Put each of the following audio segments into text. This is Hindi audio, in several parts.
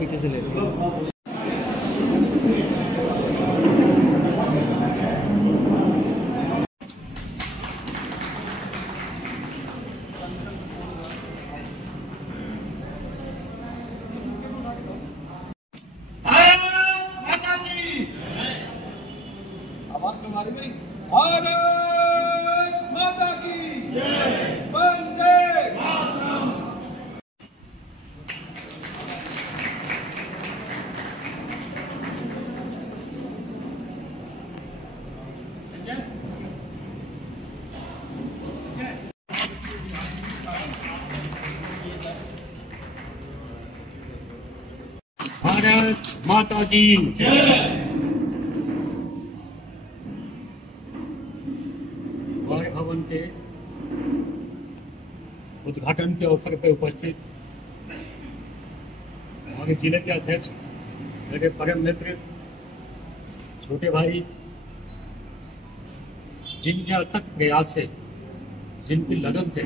पीछे से ले भारत माता की जय, वंदे मातरम। भारत माता की जय। गौरव भवन के उद्घाटन के अवसर पर उपस्थित हमारे जिले के अध्यक्ष, मेरे परम मित्र, छोटे भाई, जिनके अथक प्रयास से, जिनकी लगन से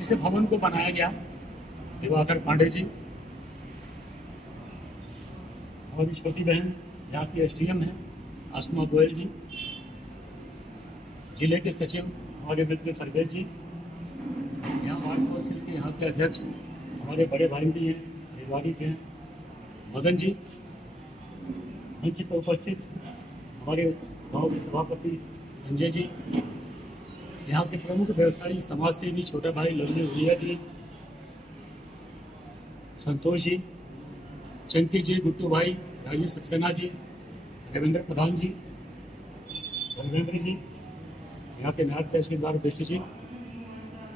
इस भवन को बनाया गया, दिवाकर पांडे जी, हमारी छोटी बहन यहाँ की एसडीएम है आसमा गोयल जी, जिले के सचिव हमारे मित्र सरवेज जी, यहाँ वार्ड काउंसिल के यहाँ के अध्यक्ष हमारे बड़े भाई भी हैं, रेवाड़ी के हैं, मदन जी, मंच पर उपस्थित हमारे गांव के सभापति संजय जी, यहाँ के प्रमुख व्यवसायी समाज सेवी छोटा भाई लवली हुरिया जी, संतोष जी, चंकी जी, गुट्टू भाई, राजेश सक्सेना जी, देवेंद्र प्रधान जी, धर्मेंद्र जी, यहाँ के नायब तहसीलदार बिष्ट जी,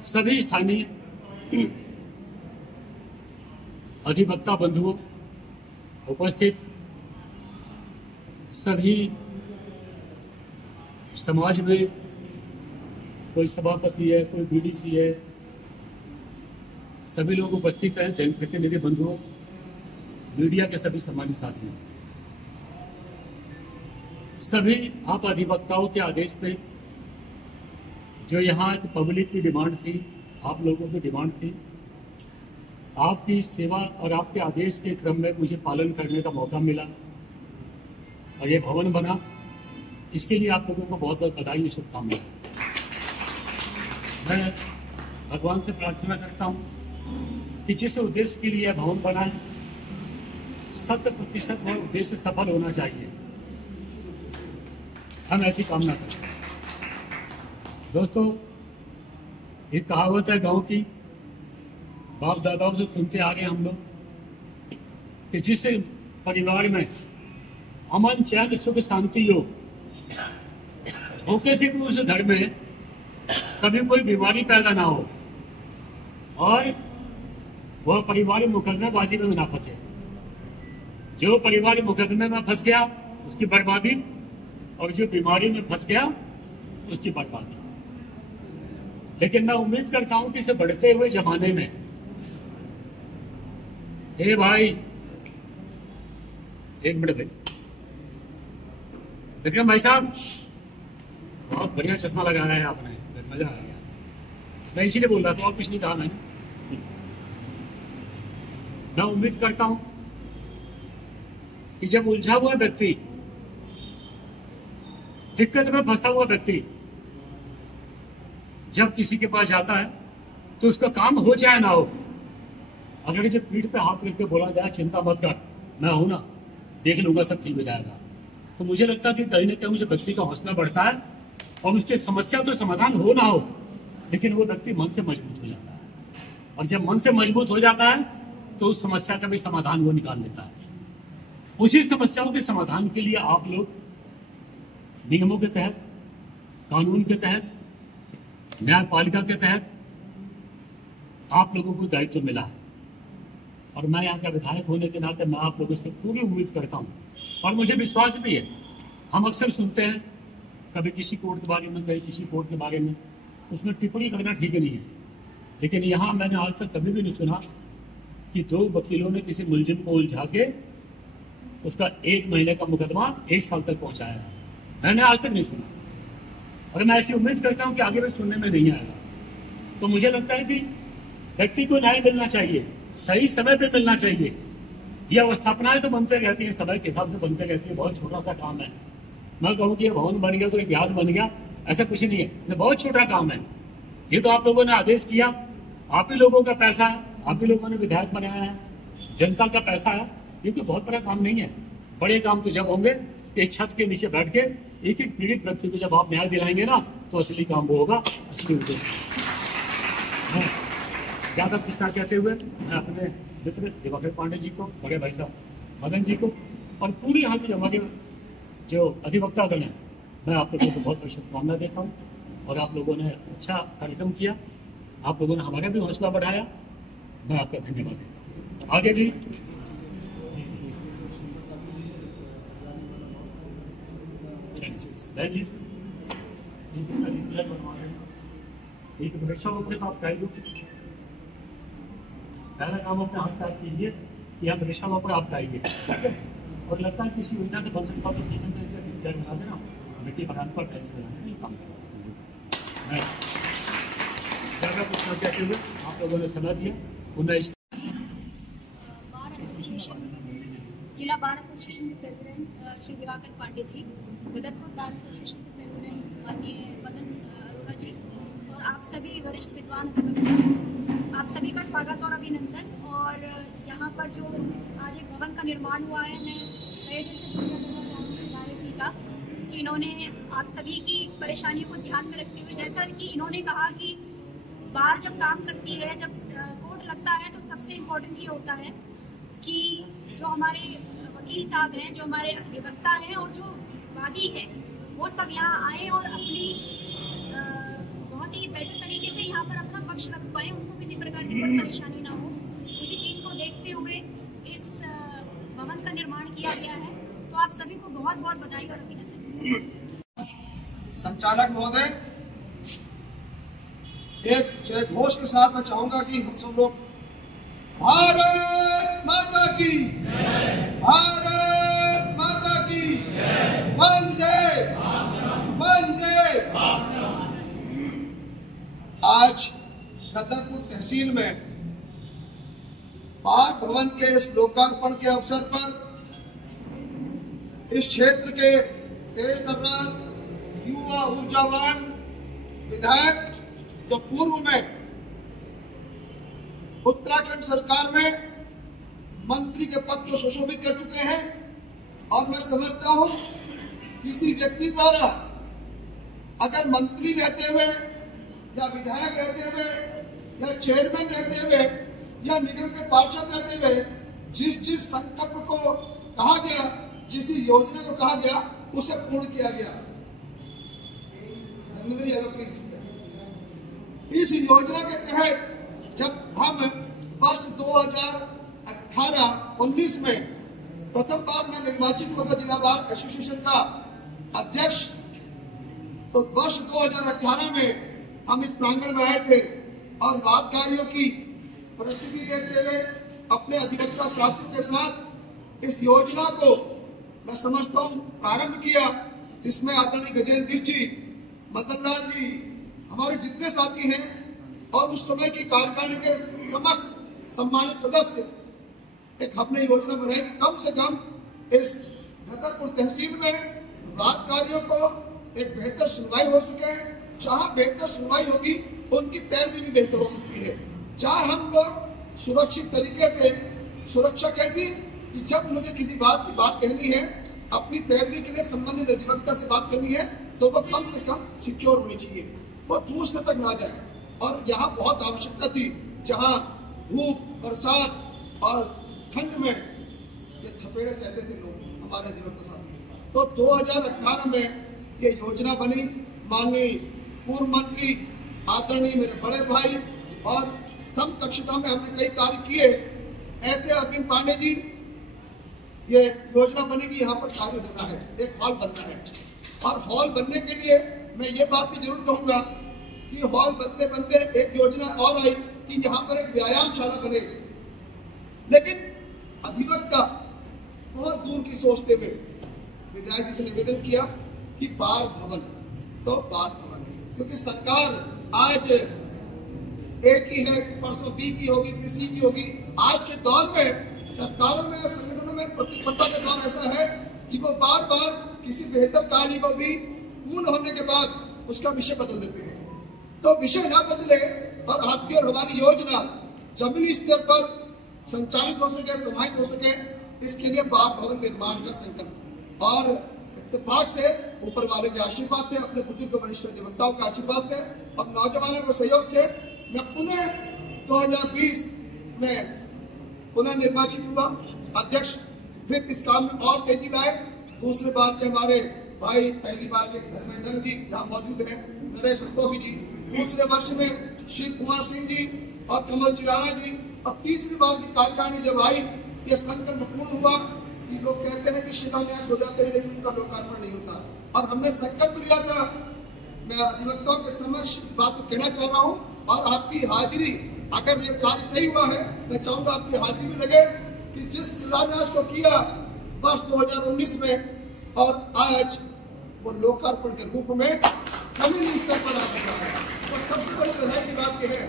सभी स्थानीय अधिवक्ता बंधुओं, उपस्थित सभी समाज में, कोई सभापति है, कोई बीडीसी है, सभी लोग उपस्थित हैं, जनप्रतिनिधि बंधुओं, मीडिया के सभी सम्मानित साथियों, सभी आप अधिवक्ताओं के आदेश पे जो यहाँ एक पब्लिक की डिमांड थी, आप लोगों की डिमांड थी, आपकी सेवा और आपके आदेश के क्रम में मुझे पालन करने का मौका मिला और ये भवन बना। इसके लिए आप लोगों को बहुत बहुत बधाई और शुभकामनाएं। मैं भगवान से प्रार्थना करता हूँ कि जिस उद्देश्य के लिए यह भवन बना है, 100% वह उद्देश्य सफल होना चाहिए। हम ऐसी कामना करते हैं। दोस्तों, एक कहावत है गांव की, बाप दादाओं से सुनते आ गए हम लोग, कि जिस परिवार में अमन, चैन, सुख, शांति हो, धोखे से भी उस घर में कभी कोई बीमारी पैदा ना हो और वह परिवार मुकदमेबाजी में ना फंसे। जो परिवार मुकदमे में फंस गया उसकी बर्बादी, और जो बीमारी में फंस गया उसकी बर्बादी। लेकिन मैं उम्मीद करता हूं कि इसे बढ़ते हुए जमाने में, हे भाई, एक मिनट भाई, विक्रम भाई साहब, बहुत बढ़िया चश्मा लगाया है आपने, मजा आ गया। मैं इसीलिए बोल रहा था, और कुछ नहीं कहा मैंने। मैं उम्मीद करता हूं कि जब उलझा हुआ व्यक्ति, दिक्कत में फंसा हुआ व्यक्ति जब किसी के पास जाता है तो उसका काम हो जाए ना हो, अगर जब पीठ पे हाथ रख के बोला जाए चिंता मत कर, मैं हूं ना, देख लूंगा, सब ठीक हो जाएगा, तो मुझे लगता है कि कहीं ना कहीं उस व्यक्ति का हौसला बढ़ता है और उसकी समस्या तो समाधान हो ना हो, लेकिन वो व्यक्ति मन से मजबूत हो जाता है। और जब मन से मजबूत हो जाता है तो उस समस्या का भी समाधान वो निकाल लेता है। उसी समस्याओं के समाधान के लिए आप लोग नियमों के तहत, कानून के तहत, न्यायपालिका के तहत आप लोगों को दायित्व मिला है। और मैं यहाँ का विधायक होने के नाते मैं आप लोगों से पूरी उम्मीद करता हूँ, और मुझे विश्वास भी है। हम अक्सर सुनते हैं कभी किसी कोर्ट के बारे में, कभी किसी कोर्ट के बारे में, उसमें टिप्पणी करना ठीक नहीं है, लेकिन यहाँ मैंने आज तक कभी भी नहीं सुना कि 2 वकीलों ने किसी मुलजिम को उलझा के उसका 1 महीने का मुकदमा 1 साल तक पहुंचाया है। मैंने आज तक नहीं सुना। और मैं ऐसी उम्मीद करता हूँ कि आगे भी सुनने में नहीं आएगा। तो मुझे लगता है कि व्यक्ति को न्याय मिलना चाहिए, सही समय पे मिलना चाहिए। ये अवस्थापनाएं तो बनते रहती है, समय के हिसाब से बनते रहती है। बहुत छोटा सा काम है। मैं कहूँ कि ये भवन बन गया तो इतिहास बन गया, ऐसा कुछ नहीं है। ये बहुत छोटा काम है। ये तो आप लोगों ने आदेश किया, आप ही लोगों का पैसा है, आप ही लोगों ने विधायक बनाया है, जनता का पैसा है। ये कोई बहुत बड़ा काम नहीं है। बड़े काम तो जब होंगे इस छत के नीचे बैठ के एक एक पीड़ित व्यक्ति को जब आप न्याय दिलाएंगे ना, तो असली काम वो होगा, असली उद्देश्य। ज्यादा कुछ ना कहते हुए मैं अपने मित्र दिवाकर पांडे जी को, बड़े भाई साहब मदन जी को और पूरी यहाँ की हमारे जो अधिवक्ता गण है, मैं आप लोगों को बहुत बहुत शुभकामना देता हूँ। और आप लोगों ने अच्छा कार्यक्रम किया, आप लोगों ने हमारा भी हौसला बढ़ाया, मैं आपका धन्यवाद देता हूँ। आगे भी एक वृक्षा रोपण का आप चाहिए, पहला काम अपने हाथ से आप कीजिए कि आप वृक्षा रोपण आप चाहिए, और लगता है किसी योजना से बन सकता तो ठीक है, बना देना मिट्टी बनाने पर टैक्स लगाने नहीं काम मैं ज़्यादा कुछ न कहते हुए आप लोगों ने समय दिया। उन्नीस बार एसोसिएशन, जिला बार एसोसिएशन के president Shri Diwakar Pandey ji, Gadarpur bar association के प्रेसिडेंट माननीय मदन अरोड़ा जी और आप सभी वरिष्ठ विद्वान अधिवक्ता, आप सभी का स्वागत और अभिनंदन। और यहाँ पर जो आज एक भवन का निर्माण हुआ है, मैं नए दिल से शुक्रिया करना चाहूँगी विधायक जी का कि इन्होंने आप सभी की परेशानियों को ध्यान में रखते हुए, जैसा कि इन्होंने कहा कि बार जब काम करती है, जब कोर्ट लगता है, तो सबसे इम्पोर्टेंट ये होता है कि जो हमारे वकील साहब हैं, जो हमारे अधिवक्ता हैं और जो वादी हैं, वो सब यहाँ आए और अपनी बहुत ही बेटर तरीके से यहाँ पर अपना पक्ष रख पाए, उनको किसी प्रकार की कोई परेशानी ना हो। उसी चीज़ को देखते हुए इस भवन का निर्माण किया गया है। तो आप सभी को बहुत बहुत बधाई और अभिनंदन। संचालक महोदय, एक जय घोष के साथ मैं चाहूंगा कि हम सब लोग भारत माता की, भारत माता की, वंदे वंदे। आज गदरपुर तहसील में बार भवन के इस लोकार्पण के अवसर पर इस क्षेत्र के तेज तर्रार युवा ऊर्जावान विधायक जो पूर्व में उत्तराखंड सरकार में मंत्री के पद को सुशोभित कर चुके हैं, और मैं समझता हूं किसी व्यक्ति द्वारा अगर मंत्री रहते हुए या विधायक रहते हुए या चेयरमैन रहते हुए या निगम के पार्षद रहते हुए जिस संकल्प को कहा गया, जिस योजना को कहा गया, उसे पूर्ण किया गया। इस योजना के तहत जब हम वर्ष 2018-19 में प्रथम बार मैं निर्वाचित हुआ जिला बार एसोसिएशन का अध्यक्ष, तो वर्ष 2018 में हम इस प्रांगण में आए थे और वाद कार्यों की परिस्थिति देखते हुए अपने अधिवक्ता साथियों के साथ इस योजना को मैं समझता हूँ प्रारंभ किया, जिसमें आदरणीय गजेंद्र जी, मदन लाल जी, हमारे जितने साथी हैं और उस समय की कार्यकारिणी के समस्त सम्मानित सदस्य, एक हमने योजना बनाई कि कम से कम इस गदरपुर तहसील में वाद कार्यों को एक बेहतर सुनवाई हो सके। जहाँ बेहतर सुनवाई होगी उनकी पैरवी भी बेहतर हो सकती है। चाहे हम लोग सुरक्षित तरीके से, सुरक्षा कैसी कि जब मुझे किसी बात की बात कहनी है, अपनी पैरवी के लिए संबंधित अधिवक्ता से बात करनी है, तो वो कम से कम सिक्योर होनी चाहिए, वो दूसरे तक ना जाए। और यहाँ बहुत आवश्यकता थी, जहाँ धूप, बरसात और ठंड में ये थपेड़े सहते थे लोग, हमारे अधिवक्ता साथी। तो 2018 में ये योजना बनी। माननीय पूर्व मंत्री, आदरणीय मेरे बड़े भाई और समकक्षता में हमने कई कार्य किए। ऐसे अरविंद पांडे जी, ये योजना बनेगी, यहाँ पर कार्य बनना है, एक हॉल बनना है। और हॉल बनने के लिए मैं ये बात भी जरूर कहूंगा कि हॉल बनते बनते एक योजना और आई कि यहाँ पर एक व्यायामशाला बनेगी। लेकिन अधिवक्ता बहुत दूर की सोचते हुए विधायक जी से निवेदन किया कि बार भवन, तो तो बात भवन, क्योंकि सरकार आज एक ही है, परसों बी की होगी, तीसरी की होगी। आज के दौर में सरकारों में और संगठनों में प्रतिस्पर्धा का दौर ऐसा है कि वो बार बार किसी बेहतर कार्य को भी पूर्ण होने के बाद उसका विषय बदल देते हैं। तो विषय ना बदले और आपकी और हमारी योजना जमीनी स्तर पर संचालित हो सके, समाहित हो सके, इसके लिए बाल भवन निर्माण का संकल्प और इत्तेफाक से ऊपर वाले के आशीर्वाद से, अपने बुजुर्ग वरिष्ठ अधिवक्ताओं के आशीर्वाद से और नौजवानों के सहयोग से मैं पुनः 2020 में पुनः निर्वाचित हुआ अध्यक्ष। फिर इस काम में और तेजी लाए। दूसरी बार के हमारे भाई, पहली बार के धर्मेंद्र जी यहाँ मौजूद हैं, नरेश अस्तोगी जी, दूसरे वर्ष में शिव कुमार सिंह जी और कमल चिराना जी, और तीसरी बार की कार्यकारिणी जब आई, ये संकल्प पूर्ण हुआ कि लोग कहते हैं कि शिलान्यास हो जाते हैं लेकिन उनका लोकार्पण नहीं होता, और हमने संकल्प लिया था। मैं अधिवक्ताओं के समक्ष इस बात को कहना चाह रहा हूँ, और आपकी हाजिरी, अगर ये कार्य सही हुआ है, मैं चाहूंगा आपकी हाजिरी भी लगे कि जिस शिलान्यास को किया वर्ष 2019 में और आज वो लोकार्पण के रूप में जमीनी स्तर पर आ चुका है। और सबसे बड़ी बधाई की बात यह है,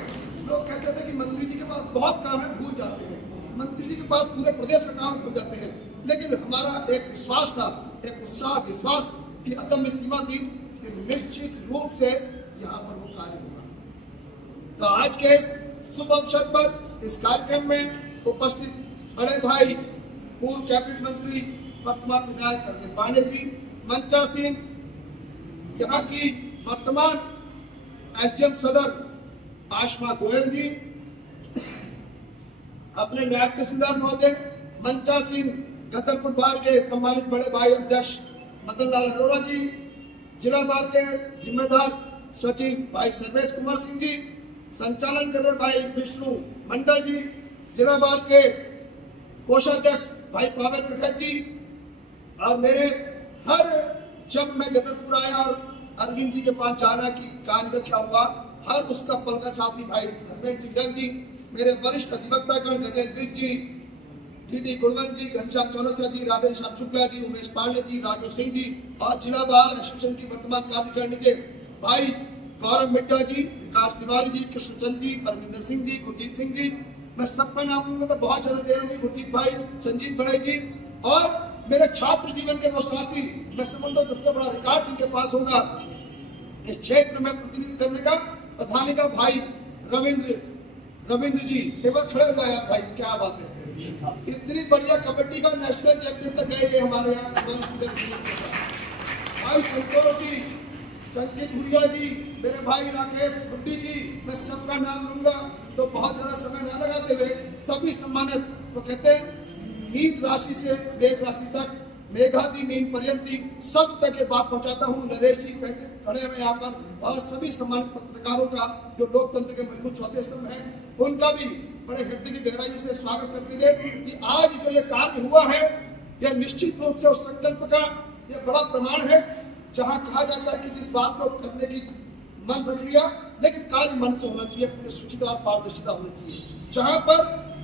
लोग कहते थे कि मंत्री जी के पास बहुत काम है, भूल जाते हैं, मंत्री जी के पास पूरे प्रदेश का काम भूल जाते हैं, लेकिन हमारा एक विश्वास था, एक उत्साह, विश्वास की अदम्य सीमा थी कि निश्चित रूप से यहाँ पर वो कार्य होगा। तो आज के इस शुभ अवसर पर इस कार्यक्रम में उपस्थित बड़े भाई, पूर्व कैबिनेट मंत्री, वर्तमान विधायक अरविंद पांडे जी, मंचा सिंह, यहाँ की वर्तमान एसडीएम सदर आशमा गोयल जी, अपने नायब तहसीलदार महोदय मंचा सिंह, गदरपुर बार के सम्मानित बड़े भाई अध्यक्ष मदन लाल अरोड़ा जी, जिला बार के जिम्मेदार सचिव भाई सर्वेश कुमार सिंह जी, संचालन कर रहे भाई विष्णु मंडल जी, जिला बार के कोषाध्यक्ष भाई पावेल पटेल जी, और मेरे हर जब मैं गदरपुर आया और अरविंद जी के पास जाना कि कार्य में क्या हुआ, हर उसका पल का साथी भाई धर्मेंद्र सिंह जी, मेरे वरिष्ठ अधिवक्तागण गजेंद्र जी, डी गुणवंत जी, घनश्याम चौरसिया जी, राधे श्याम शुक्ला जी, उमेश पांडे जी, राजू सिंह जी, और जिला बार एसोसिएशन की वर्तमान कार्यकारिणी के भाई गौरव मिट्टा जी, विकास तिवारी जी, कृष्णचंद जी, परमिंदर सिंह जी, गुरजीत सिंह जी, मैं सबका नाम लूंगा तो बहुत ज्यादा देर होगी, गुरजीत भाई, संजीत बड़े जी, और मेरे छात्र जीवन के वो साथी, मैं समझता हूँ सबसे बड़ा रिकॉर्ड जिनके पास होगा इस क्षेत्र में प्रतिनिधि करने का, प्रधानी का भाई रविंद्र जी, एक बार खड़े हो गए यार भाई, क्या बात है, इतनी बढ़िया कबड्डी का नेशनल चैंपियन तक गए हमारे यहाँ भाई संतोष जी, संकेत भुरिया जी, मेरे भाई राकेश गुड्डी जी, मैं सबका नाम लूंगा तो बहुत ज्यादा समय न लगाते हुए सभी सम्मानित, तो कहते हैं मीन राशि से मेघ राशि तक, मेघादि मीन पर्यंती, सब तक ये बात पहुंचाता हूँ। नरेश जी खड़े हुए यहाँ पर, और सभी सम्मानित पत्रकारों का जो लोकतंत्र के मजबूत चौथे स्तंभ है, उनका भी बड़े हृदय की गहराई से स्वागत करते थे कि आज जो ये कार्य हुआ है, यह निश्चित रूप से उस संकल्प का यह बड़ा प्रमाण है, जहाँ कहा जाता है कि जिस बात को करने की मन रख लिया, लेकिन कार्य मन से होना चाहिए, पूरी शुचिता और पारदर्शिता होनी चाहिए। जहाँ पर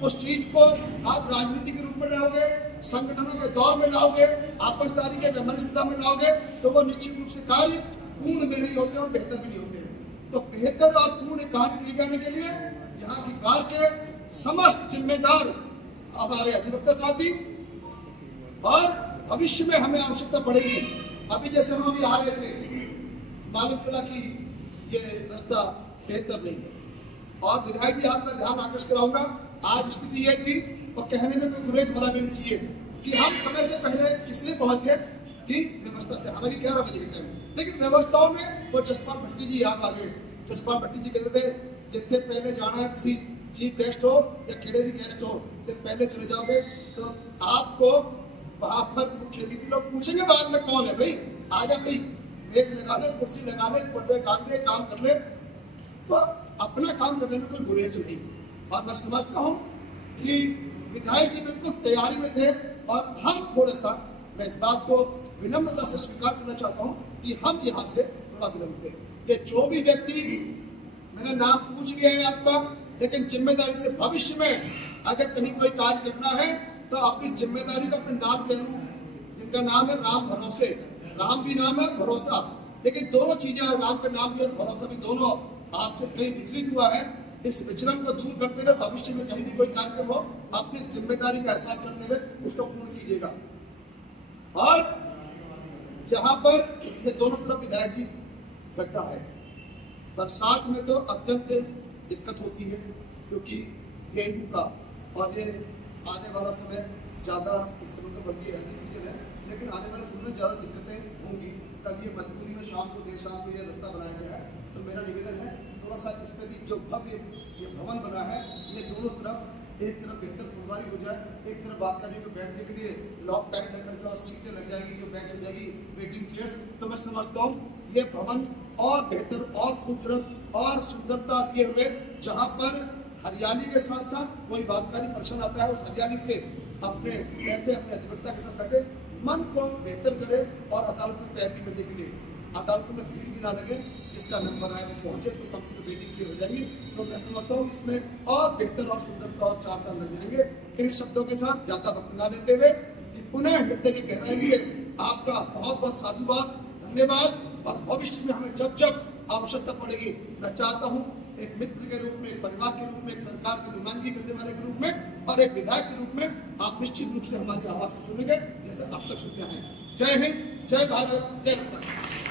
उस चीज को आप राजनीति के रूप में लाओगे, संगठनों के दौर में लाओगे, आपसदारी के वैमनस्यता में लाओगे, तो वो निश्चित रूप से कार्य पूर्ण में नहीं होते और बेहतर भी नहीं होते। तो बेहतर और पूर्ण कार्य किए जाने के लिए यहाँ की बार के समस्त जिम्मेदार हमारे अधिवक्ता साथी, और भविष्य में हमें आवश्यकता पड़ेगी। अभी जैसे हम अभी आ रहे थे, मालूम चला कि ये रास्ता बेहतर नहीं है, और विधायक जी आपका ध्यान आकर्षित कराऊंगा, आज स्थिति यह थी, और कहने में कोई गुरेज भरा नहीं चाहिए कि हम समय से पहले इसलिए पहुंच गए कि व्यवस्था से, हालांकि 11 बजे के टाइम, लेकिन व्यवस्थाओं में वो जसपाल भट्टी जी याद आ गए। जसपाल भट्टी जी कहते थे, जितने पहले जाना है किसी चीफ गेस्ट हो या केड़े भी गेस्ट हो, जब पहले चले जाओगे तो आपको वहां पर मुख्य अतिथि लोग पूछेंगे बाद में कौन है भाई, आजा भाई, मेज लगा ले, कुर्सी लगा ले, पर्दे काट ले, काम कर ले, तो अपना काम करने में कोई गुरेज नहीं। और मैं समझता हूँ कि विधायक जी बिल्कुल तैयारी में थे, और हम थोड़ा सा, मैं इस बात को विनम्रता से स्वीकार करना चाहता हूँ कि हम यहाँ से थोड़ा विनम्र थे। ये जो भी व्यक्ति, मैंने नाम पूछ लिया है आपका, लेकिन जिम्मेदारी से भविष्य में अगर कहीं कोई कार्य करना है तो अपनी जिम्मेदारी का अपने नाम करूँ, जिनका नाम है राम भरोसे, राम भी नाम है, भरोसा, लेकिन दोनों चीजें, राम का नाम भी और भरोसा भी, दोनों आपसे कहीं विचलित हुआ है। इस विचलन को दूर करते हुए भविष्य में कहीं भी कोई कार्यक्रम हो, अपनी जिम्मेदारी का एहसास करते हुए उसको पूर्ण कीजिएगा। और यहाँ पर ये दोनों तरफ विधायक जी बैठा है। बरसात में तो अत्यंत दिक्कत होती है, क्योंकि गेहूं का और ये आने वाला समय ज्यादा, इस समय तो बल्कि हेल्दी सीजन है, लेकिन आने वाले समय में ज्यादा दिक्कतें होंगी। कल ये मजबूरी में शाम को, देर शाम को ये रास्ता बनाया गया है, तो मेरा निवेदन है थोड़ा सा इस पर भी जो भव्य ये भवन बना है, ये दोनों तरफ, एक तरफ बेहतर फुलवारी हो जाए, एक तरफ बात करने को बैठने के लिए लॉक टाइम लग करके और सीटें लग जाएगी, जो बेंच हो जाएगी, वेटिंग चेयर्स, तो मैं समझता हूँ ये भवन और बेहतर और खूबसूरत और सुंदरता किए हुए, जहाँ पर हरियाली के साथ साथ कोई बातकारी पर्सन आता है, उस हरियाली से अपने बैठे, अपने अधिवक्ता के साथ बैठे, मन को बेहतर करे और अदालत में पैरवी करने के लिए अदालतों में भीड़ भी ना लगे, जिसका नंबर आए वो पहुंचे, तो कम से कम वेटिंग चेयर हो जाएगी। तो मैं समझता हूँ इसमें और बेहतर और सुंदरता और चार चांद लग जाएंगे। इन शब्दों के साथ ज्यादा वक्त ना देते हुए पुनः हृदय की गहराई से आपका बहुत बहुत साधुवाद, धन्यवाद। और भविष्य में हमें जब जब आवश्यकता पड़ेगी, मैं चाहता हूँ एक मित्र के रूप में, एक परिवार के रूप में, एक सरकार की नुमाइंदगी करने वाले के रूप में और एक विधायक के रूप में आप निश्चित रूप से हमारी आवाज को सुनेंगे, जैसे अब तक सुनते हैं। जय हिंद, जय भारत, जय भारत।